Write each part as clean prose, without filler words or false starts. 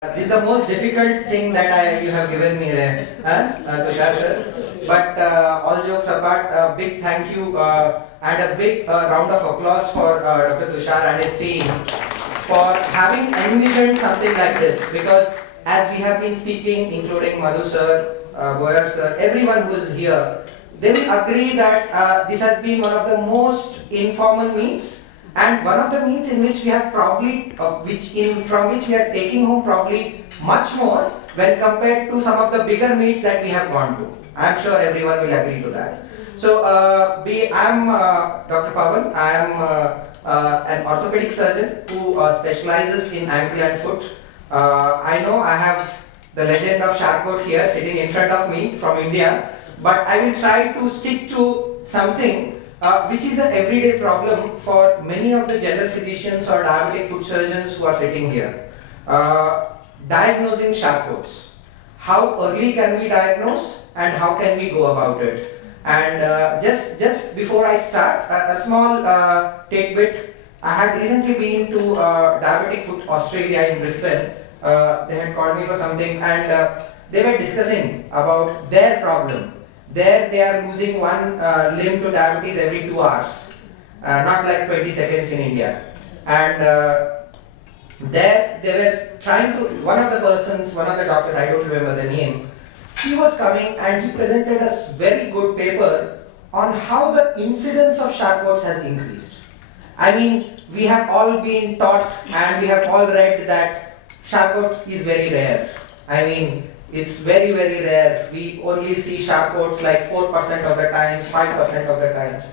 This is the most difficult thing that you have given me, Tushar sir. But all jokes apart, a big thank you and a big round of applause for Dr. Tushar and his team for having envisioned something like this. Because as we have been speaking, including Madhu sir, Goyar sir, everyone who is here, they will agree that this has been one of the most informal meets. And one of the means in which we have probably, from which we are taking home probably much more when compared to some of the bigger meets that we have gone to. I am sure everyone will agree to that. So, I am Dr. Pavan. I am an orthopedic surgeon who specializes in ankle and foot. I know I have the legend of Charcot here sitting in front of me from India, but I will try to stick to something which is an everyday problem for many of the general physicians or diabetic foot surgeons who are sitting here. Diagnosing Charcots. How early can we diagnose and how can we go about it? And just before I start, a small tidbit. I had recently been to Diabetic Foot Australia in Brisbane. They had called me for something and they were discussing about their problem. There they are losing one limb to diabetes every 2 hours, not like 20 seconds in India. And there they were trying to, one of the doctors, I don't remember the name, he was coming and he presented us very good paper on how the incidence of Charcots has increased. I mean, we have all been taught and we have all read that Charcots is very rare. I mean, it's very, very rare. We only see Charcots like 4% of the times, 5% of the times.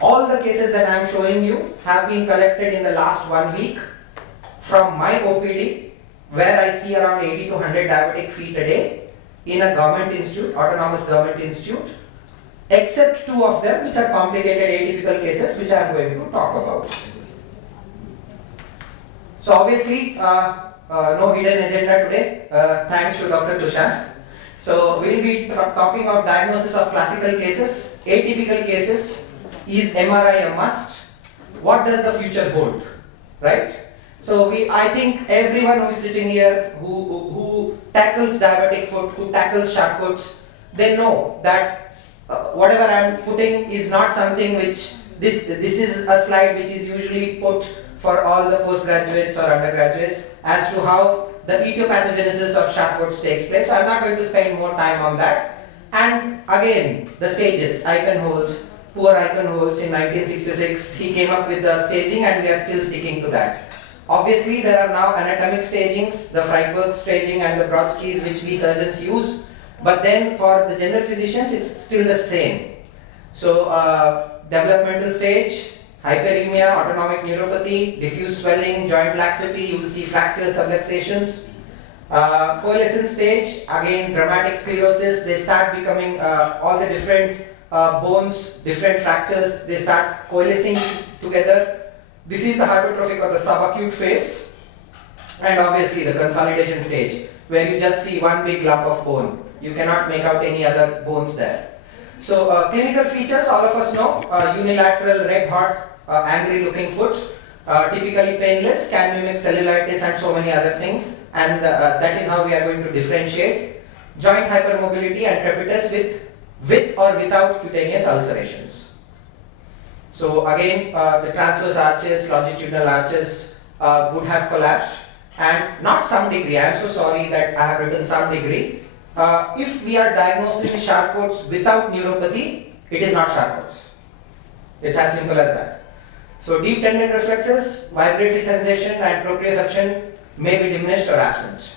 All the cases that I am showing you have been collected in the last 1 week from my OPD, where I see around 80 to 100 diabetic feet a day in a government institute, autonomous government institute, except 2 of them which are complicated atypical cases which I am going to talk about. So obviously, no hidden agenda today, thanks to Dr. Tushar. So we'll be talking of diagnosis of classical cases, atypical cases. Is MRI a must? What does the future hold? Right? So I think everyone who is sitting here who tackles diabetic foot, who tackles Charcots, they know that whatever I am putting is not something which, this is a slide which is usually put for all the postgraduates or undergraduates as to how the etiopathogenesis of Charcots takes place. So I'm not going to spend more time on that. And again, the stages, Eichenholz, poor Eichenholz in 1966, he came up with the staging and we are still sticking to that. Obviously, there are now anatomic stagings, the Freiberg staging and the Brodsky's which we surgeons use. But then for the general physicians, it's still the same. So developmental stage, hyperemia, autonomic neuropathy, diffuse swelling, joint laxity, you will see fractures, subluxations. Coalescence stage, again dramatic sclerosis, they start becoming all the different bones, different fractures, they start coalescing together. This is the hypertrophic or the subacute phase. And obviously the consolidation stage, where you just see one big lump of bone. You cannot make out any other bones there. So clinical features, all of us know, unilateral red hot, angry looking foot, typically painless, can mimic cellulitis and so many other things, and that is how we are going to differentiate. Joint hypermobility and crepitus with or without cutaneous ulcerations. So again, the transverse arches, longitudinal arches would have collapsed, and not some degree, I am so sorry that I have written some degree. If we are diagnosing Charcots without neuropathy, it is not Charcots. It's as simple as that. So deep tendon reflexes, vibratory sensation and proprioception may be diminished or absent.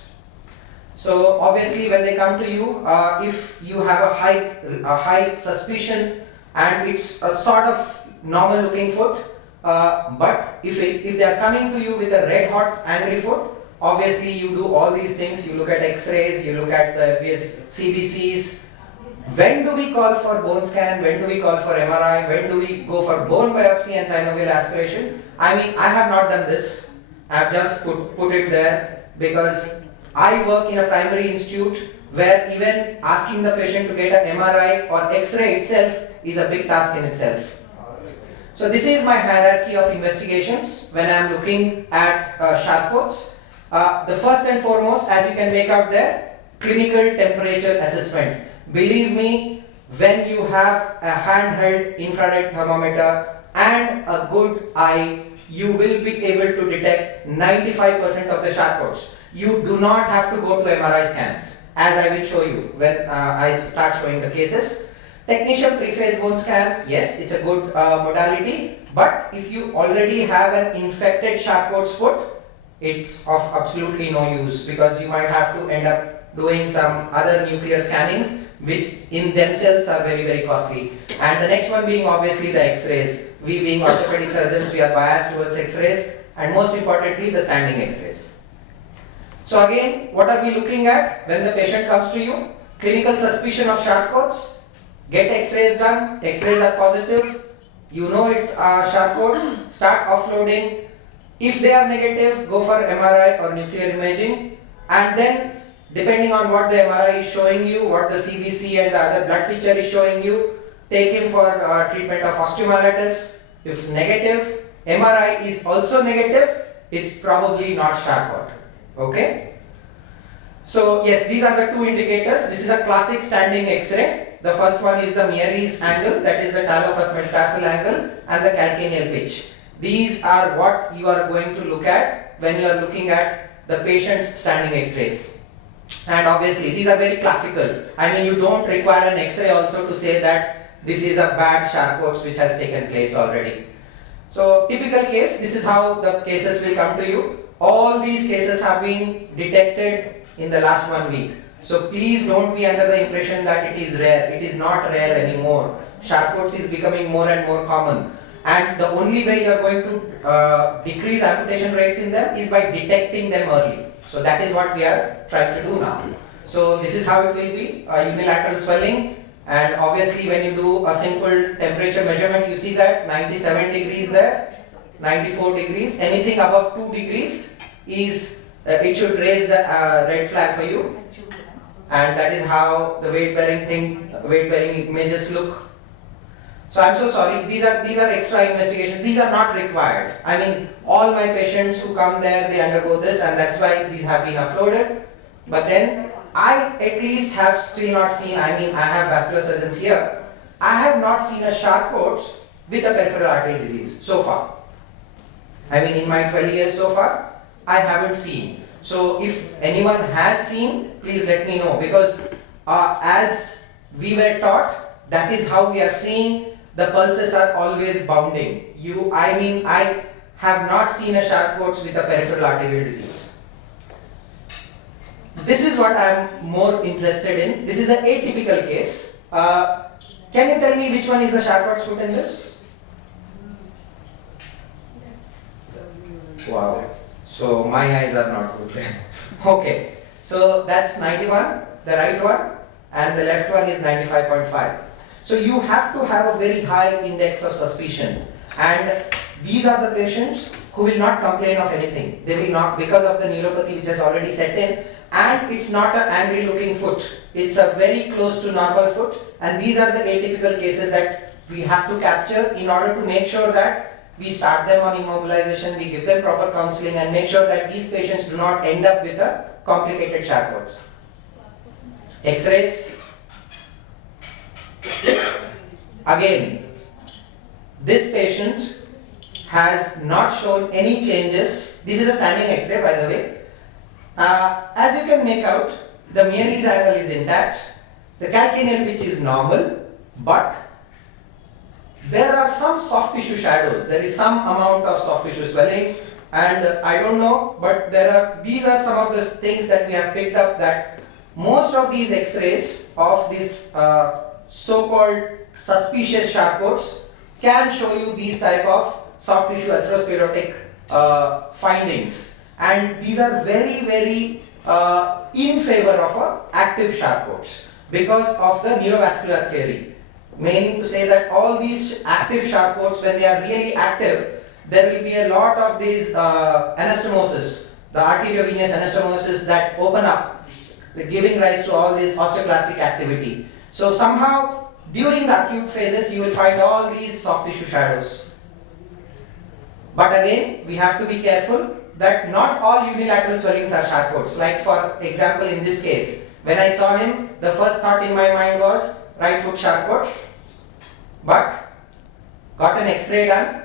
So obviously when they come to you, if you have a high suspicion and it's a sort of normal looking foot, but if they are coming to you with a red hot angry foot, obviously you do all these things, you look at x-rays, you look at the FBS, CBCs. When do we call for bone scan? When do we call for MRI? When do we go for bone biopsy and synovial aspiration? I mean, I have not done this. I have just put it there because I work in a primary institute where even asking the patient to get an MRI or X-ray itself is a big task in itself. So this is my hierarchy of investigations when I am looking at Charcots. The first and foremost, as you can make out there, clinical temperature assessment. Believe me, when you have a handheld infrared thermometer and a good eye, you will be able to detect 95% of the Charcots. You do not have to go to MRI scans, as I will show you when I start showing the cases. Technetium pre-phase bone scan, yes, it's a good modality, but if you already have an infected Charcot's foot, it's of absolutely no use, because you might have to end up doing some other nuclear scannings, which in themselves are very, very costly. And the next one being obviously the X-rays. We being orthopedic surgeons, we are biased towards X-rays, and most importantly the standing X-rays. So again, what are we looking at when the patient comes to you? Clinical suspicion of Charcots. Get X-rays done. X-rays are positive. You know it's Charcot. Start offloading. If they are negative, go for MRI or nuclear imaging, and then depending on what the MRI is showing you, what the CBC and the other blood picture is showing you, take him for treatment of osteomyelitis. If negative, MRI is also negative, it's probably not Charcot. Okay? So yes, these are the two indicators. This is a classic standing X-ray. The first one is the Meary's angle, that is the talus metatarsal angle, and the calcaneal pitch. These are what you are going to look at when you are looking at the patient's standing X-rays. And obviously these are very classical. I mean, you don't require an X-ray also to say that this is a bad Charcots which has taken place already. So typical case, this is how the cases will come to you. All these cases have been detected in the last 1 week. So please don't be under the impression that it is rare. It is not rare anymore. Charcots is becoming more and more common. And the only way you are going to decrease amputation rates in them is by detecting them early. So that is what we are trying to do now. So this is how it will be, unilateral swelling, and obviously when you do a simple temperature measurement, you see that 97 degrees there, 94 degrees, anything above 2 degrees is, it should raise the red flag for you. And that is how the weight bearing images look. So I'm so sorry, these are extra investigations, these are not required. I mean, all my patients who come there, they undergo this, and that's why these have been uploaded. But then, I at least have still not seen, I mean, I have vascular surgeons here, I have not seen a Charcots with a peripheral arterial disease so far. I mean, in my 12 years so far, I haven't seen. So if anyone has seen, please let me know, because as we were taught, that is how we are seeing. The pulses are always bounding. I have not seen a Charcots with a peripheral arterial disease. This is what I am more interested in. This is an atypical case. Can you tell me which one is the Charcots foot in this? Wow. So my eyes are not good. Okay. So that's 91, the right one, and the left one is 95.5. So you have to have a very high index of suspicion, and these are the patients who will not complain of anything. They will not, because of the neuropathy which has already set in, and it's not an angry looking foot. It's a very close to normal foot, and these are the atypical cases that we have to capture in order to make sure that we start them on immobilization, we give them proper counseling, and make sure that these patients do not end up with a complicated Charcots. X-rays. Again, this patient has not shown any changes. This is a standing X-ray, by the way. As you can make out, the Meary's angle is intact, the calcaneal pitch is normal, but there are some soft tissue shadows. There is some amount of soft tissue swelling, and I don't know, but these are some of the things that we have picked up, that most of these X-rays of this so-called suspicious Charcots can show you these type of soft tissue atherosclerotic findings, and these are very, very in favor of a active Charcots because of the neurovascular theory, meaning to say that all these active Charcots, when they are really active, there will be a lot of these anastomosis, the arteriovenous anastomosis that open up, giving rise to all this osteoclastic activity. So somehow during the acute phases you will find all these soft tissue shadows. But again, we have to be careful. that not all unilateral swellings are Charcots. Like for example, in this case, when I saw him, the first thought in my mind was right foot Charcot, but got an X-ray done.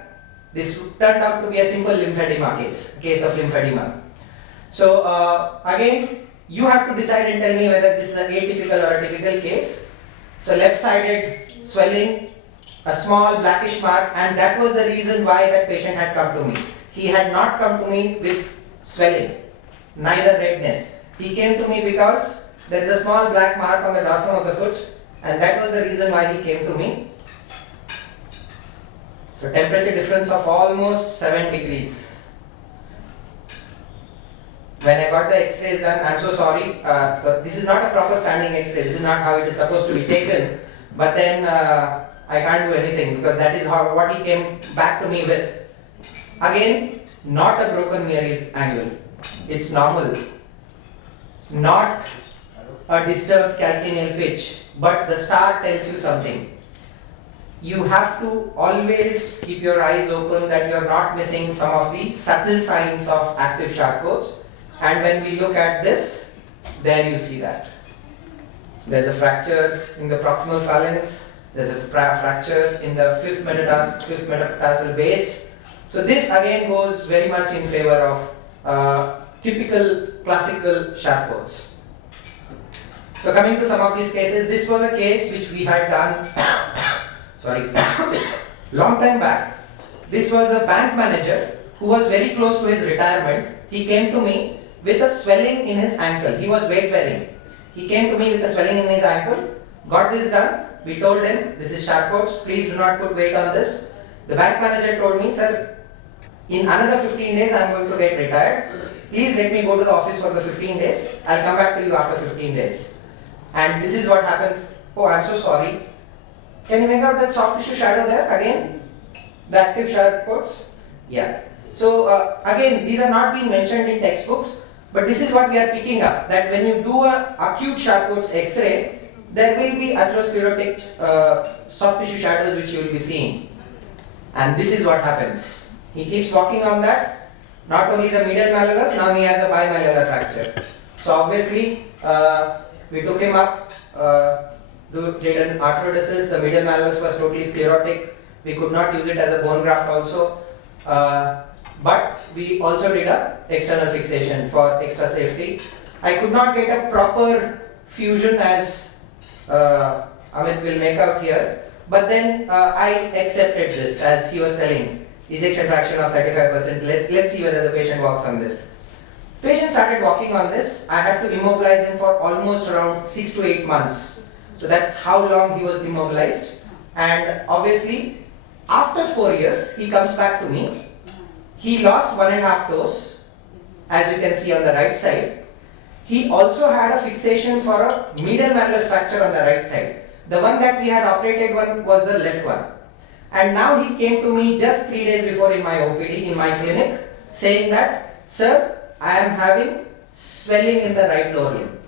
This turned out to be a simple lymphedema case of lymphedema. So again, you have to decide and tell me whether this is an atypical or a typical case. So left-sided swelling, a small blackish mark, and that was the reason why that patient had come to me. He had not come to me with swelling, neither redness. He came to me because there is a small black mark on the dorsum of the foot, and that was the reason why he came to me. So temperature difference of almost 7 degrees. When I got the X-rays done, I'm so sorry, this is not a proper standing X-ray, this is not how it is supposed to be taken, but then I can't do anything because that is what he came back to me with. Again, not a broken Meary's angle, it's normal, not a disturbed calcaneal pitch, but the star tells you something. You have to always keep your eyes open that you are not missing some of the subtle signs of active Charcots. And when we look at this, there you see that. There's a fracture in the proximal phalanx, there's a fracture in the fifth metatarsal base. So this again goes very much in favor of typical classical Charcots. So coming to some of these cases, this was a case which we had done long time back. This was a bank manager who was very close to his retirement. He came to me with a swelling in his ankle. He was weight bearing. He came to me with a swelling in his ankle, got this done. We told him, this is Charcots, please do not put weight on this. The bank manager told me, sir, in another 15 days I am going to get retired. Please let me go to the office for the 15 days. I'll come back to you after 15 days. And this is what happens. Oh, I'm so sorry. Can you make out that soft tissue shadow there again? The active Charcots? Yeah. So again, these are not being mentioned in textbooks, but this is what we are picking up, that when you do a acute Charcots X-ray, there will be atherosclerotic soft tissue shadows which you will be seeing. And this is what happens. He keeps walking on that. Not only the medial malleolus, now he has a bimalleolar fracture. So obviously, we took him up, did an arthrodesis. The medial malleolus was totally sclerotic. We could not use it as a bone graft also. But we also did a external fixation for extra safety. I could not get a proper fusion as Amit will make out here, but then I accepted this as he was telling. Ejection fraction of 35%. Let's see whether the patient walks on this. Patient started walking on this. I had to immobilize him for almost around 6 to 8 months. So that's how long he was immobilized. And obviously, after 4 years, he comes back to me. He lost 1.5 toes, as you can see on the right side. He also had a fixation for a medial malleolus fracture on the right side. The one that we had operated on was the left one. And now he came to me just 3 days before in my OPD, in my clinic, saying that, sir, I am having swelling in the right lower limb.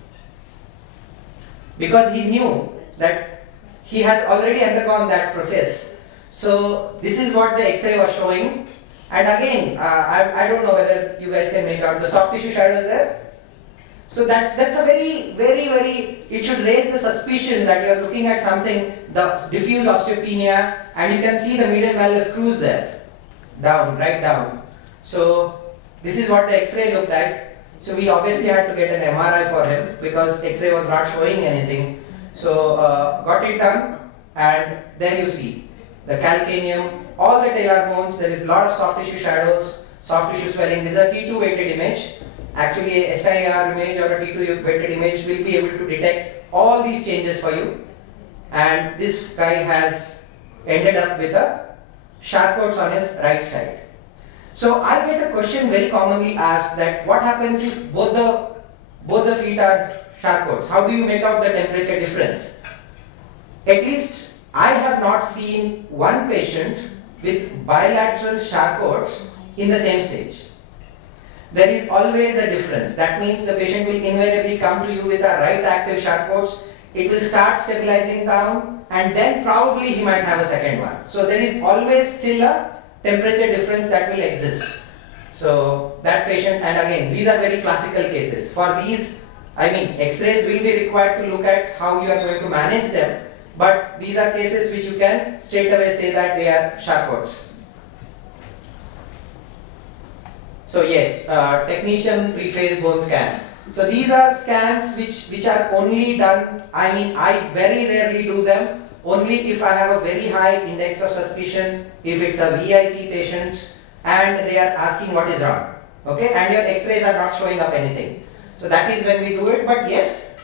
Because he knew that he has already undergone that process. So this is what the X-ray was showing. And again, I don't know whether you guys can make out the soft tissue shadows there. So that's a very, it should raise the suspicion that you are looking at something, the diffuse osteopenia, and you can see the medial malleolus screws there, down, right down. So this is what the X-ray looked like. So we obviously had to get an MRI for him because X-ray was not showing anything. So got it done, and there you see the calcaneum, all the talar bones. There is a lot of soft tissue shadows, soft tissue swelling. This is a T2 weighted image. Actually, a SIR image or a T2 weighted image will be able to detect all these changes for you. And this guy has ended up with a Charcots on his right side. So I get a question very commonly asked that what happens if both the feet are Charcots? How do you make out the temperature difference? At least I have not seen one patient with bilateral Charcots in the same stage. There is always a difference. That means the patient will invariably come to you with a right active Charcots. It will start stabilizing down, and then probably he might have a second one. So there is always still a temperature difference that will exist. So that patient, and again, these are very classical cases. For these, I mean, X-rays will be required to look at how you are going to manage them, but these are cases which you can straight away say that they are Charcots. So yes, technician three-phase bone scan. So these are scans which are only done, I mean, I very rarely do them, only if I have a very high index of suspicion, if it's a VIP patient and they are asking what is wrong, okay, and your X-rays are not showing up anything. So that is when we do it, but yes,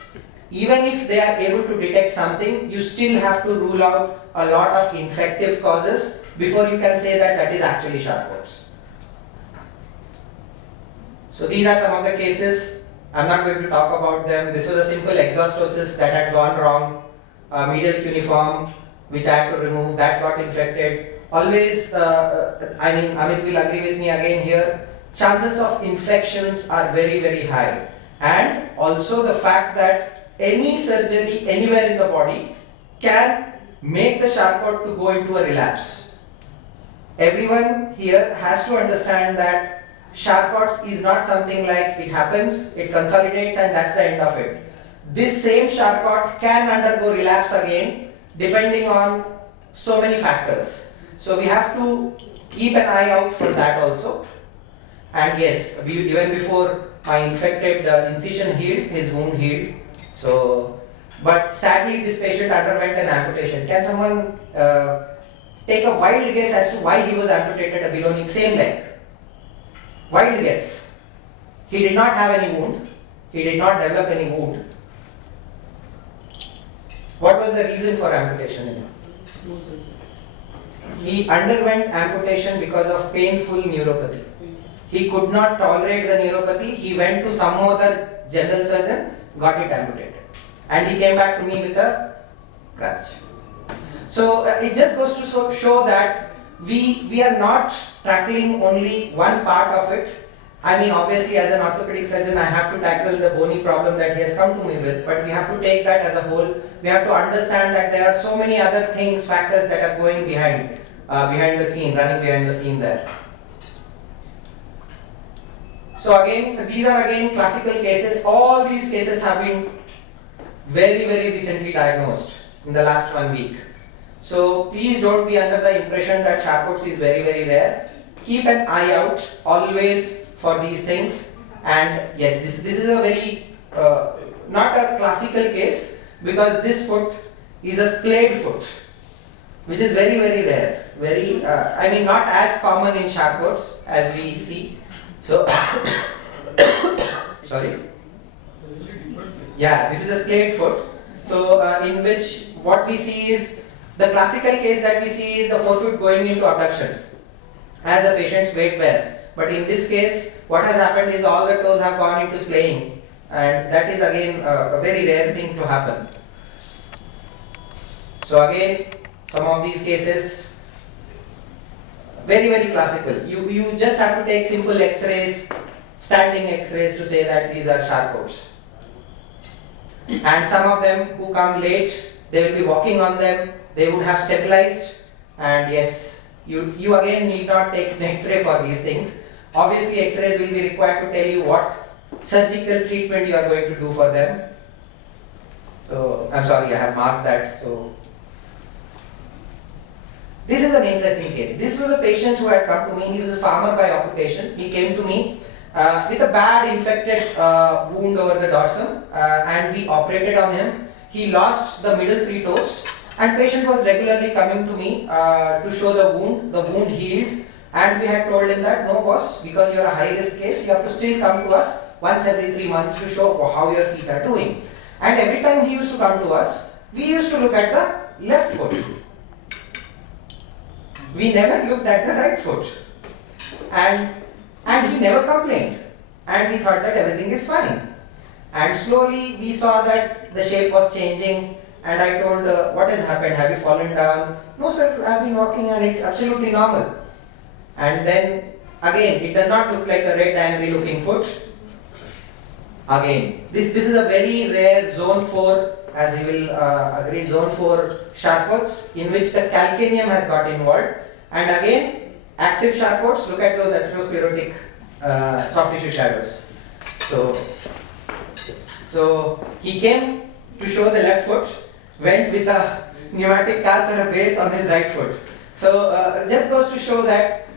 even if they are able to detect something, you still have to rule out a lot of infective causes before you can say that that is actually Charcots. So these are some of the cases. I'm not going to talk about them. This was a simple exhaustosis that had gone wrong, medial cuneiform, which I had to remove, that got infected. Always, I mean, Amit will agree with me again here, chances of infections are very, very high. And also the fact that any surgery anywhere in the body can make the Charcot to go into a relapse. Everyone here has to understand that Charcots is not something like it happens, it consolidates and that's the end of it. This same Charcot can undergo relapse again depending on so many factors. So we have to keep an eye out for that also. And yes, even before my infected, the incision healed, his wound healed. So, but sadly this patient underwent an amputation. Can someone take a wild guess as to why he was amputated a below same leg? Wild guess. He did not have any wound. He did not develop any wound. What was the reason for amputation in him? He underwent amputation because of painful neuropathy. He could not tolerate the neuropathy. He went to some other general surgeon, got it amputated. And he came back to me with a crutch. So it just goes to show that we are not tackling only one part of it. I mean, obviously as an orthopedic surgeon I have to tackle the bony problem that he has come to me with, but we have to take that as a whole. We have to understand that there are so many other things, factors that are going behind the scene, running behind the scene there. So again, these are again classical cases. All these cases have been very, very recently diagnosed in the last 1 week. So please don't be under the impression that Charcots is very, very rare. Keep an eye out always for these things. And yes, this is a very, not a classical case, because this foot is a splayed foot, which is very, very rare. Very, I mean, not as common in Charcots as we see. So, sorry. Yeah, this is a splayed foot. So, in which what we see is, the classical case that we see is the forefoot going into abduction as the patient's weight bear. But in this case, what has happened is all the toes have gone into splaying, and that is again a very rare thing to happen. So again, some of these cases, very, very classical. You just have to take simple X-rays, standing X-rays to say that these are Charcots. And some of them who come late, they will be walking on them, they would have stabilized, and yes, you again need not take an X-ray for these things. Obviously X-rays will be required to tell you what surgical treatment you are going to do for them. So, I'm sorry, I have marked that. So, this is an interesting case. This was a patient who had come to me. He was a farmer by occupation. He came to me with a bad infected wound over the dorsum, and we operated on him. He lost the middle 3 toes, and patient was regularly coming to me to show the wound. The wound healed, and we had told him that no boss, because you are a high risk case, you have to still come to us once every 3 months to show how your feet are doing. And every time he used to come to us, we used to look at the left foot. We never looked at the right foot, and he never complained, and we thought that everything is fine. And slowly we saw that the shape was changing, and I told, what has happened? Have you fallen down? No sir, I have been walking and it's absolutely normal. And then again, it does not look like a red angry looking foot. Again, this is a very rare zone 4, as he will agree, zone 4 Charcots, in which the calcaneum has got involved. And again, active Charcots, look at those atherosclerotic soft tissue shadows. So he came to show the left foot, went with a pneumatic cast and a base on his right foot. So just goes to show that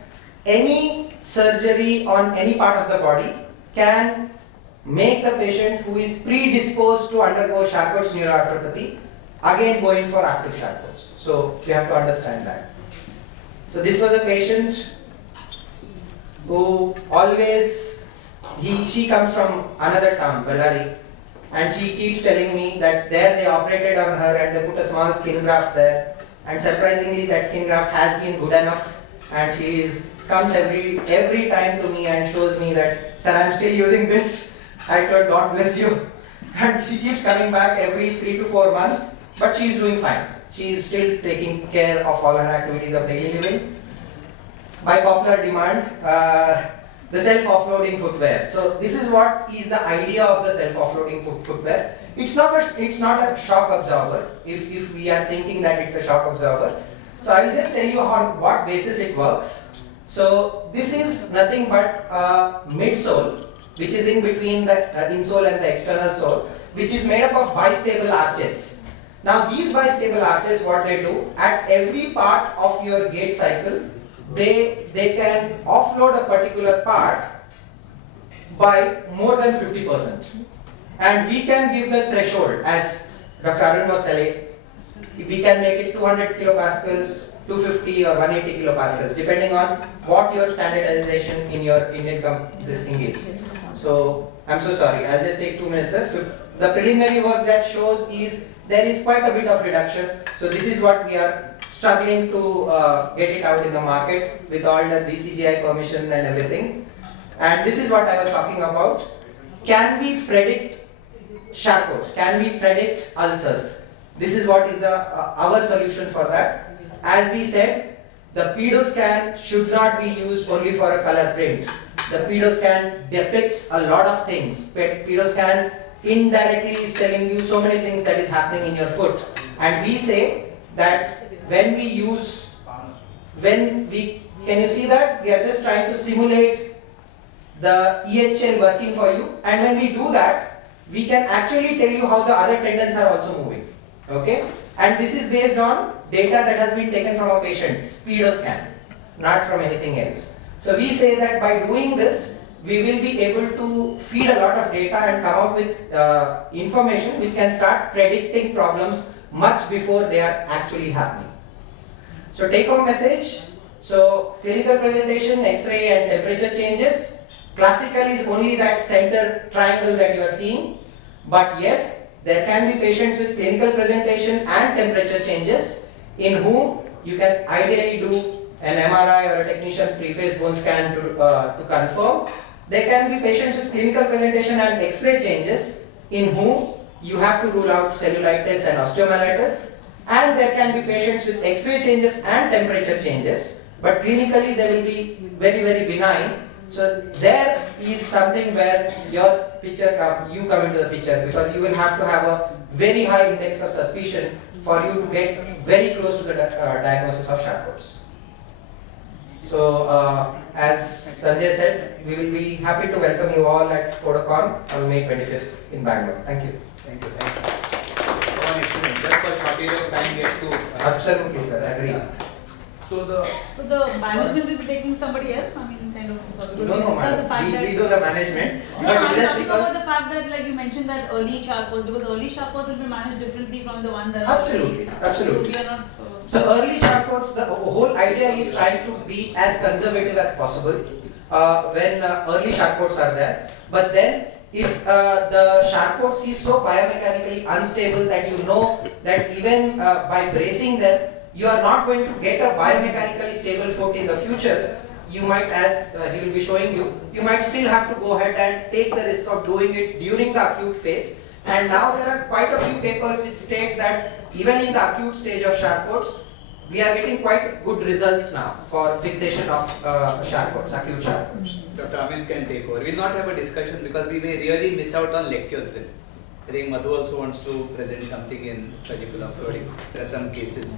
any surgery on any part of the body can make the patient who is predisposed to undergo Charcot's neuroarthropathy again going for active Charcot's. So you have to understand that. So this was a patient who always, she comes from another town, Bellary, and she keeps telling me that there they operated on her and they put a small skin graft there, and surprisingly that skin graft has been good enough, and she comes every time to me and shows me that, sir, I am still using this. I told, God bless you. And she keeps coming back every 3 to 4 months, but she is doing fine. She is still taking care of all her activities of daily living. By popular demand, the self-offloading footwear. So this is what is the idea of the self-offloading footwear. It's not a shock absorber, if we are thinking that it's a shock absorber. So I will just tell you on what basis it works. So this is nothing but a midsole, which is in between the insole and the external sole, which is made up of bistable arches. Now these bistable arches, what they do, at every part of your gait cycle, they can offload a particular part by more than 50%. And we can give the threshold, as Dr. Arun was telling, we can make it 200 kilopascals, 250 or 180 kilopascals, depending on what your standardization in your Indian this thing is. So I'm so sorry, I'll just take 2 minutes, sir. The preliminary work that shows is there is quite a bit of reduction. So this is what we are struggling to get it out in the market with all the DCGI permission and everything. And this is what I was talking about. Can we predict Charcot's? Can we predict ulcers? This is what is our solution for that. As we said, the pedo scan should not be used only for a color print. The pedo scan depicts a lot of things. Pedo scan indirectly is telling you so many things that is happening in your foot. And we say that when we use, can you see that? We are just trying to simulate the EHL working for you. And when we do that, we can actually tell you how the other tendons are also moving. Okay? And this is based on data that has been taken from a patient's pedo scan, not from anything else. So we say that by doing this, we will be able to feed a lot of data and come out with information which can start predicting problems much before they are actually happening. So take home message. So clinical presentation, X-ray and temperature changes. Classical is only that center triangle that you are seeing. But yes, there can be patients with clinical presentation and temperature changes in whom you can ideally do an MRI or a technician three-phase bone scan to confirm. There can be patients with clinical presentation and X-ray changes in whom you have to rule out cellulitis and osteomyelitis. And there can be patients with X-ray changes and temperature changes, but clinically they will be very, very benign. So there is something where your picture you come into the picture, because you will have to have a very high index of suspicion for you to get very close to the diagnosis of Charcot's. So as Sanjay said, we will be happy to welcome you all at Photocon on May 25th in Bangalore. Thank you. Thank you. Excellent. Just for shortage of time, we have to. Absolutely, sir. I agree. So the management will be taking somebody else. I mean, kind of. No, madam. We do the management, no, but I'm just talking because. about the fact that, like you mentioned, that early Charcot's, because early Charcot's will be managed differently from the one that. Absolutely, absolutely. So we are not. So early Charcot's, the whole idea is trying to be as conservative as possible when early Charcot's are there. But then, if the Charcot's is so biomechanically unstable that you know that even by bracing them, you are not going to get a biomechanically stable foot in the future, you might, as he will be showing you, you might still have to go ahead and take the risk of doing it during the acute phase. And now there are quite a few papers which state that even in the acute stage of Charcot's, we are getting quite good results now for fixation of Charcot's, acute Charcot's. Dr. Amit can take over. We will not have a discussion because we may really miss out on lectures then. I think Madhu also wants to present something in surgical offloading. There are some cases.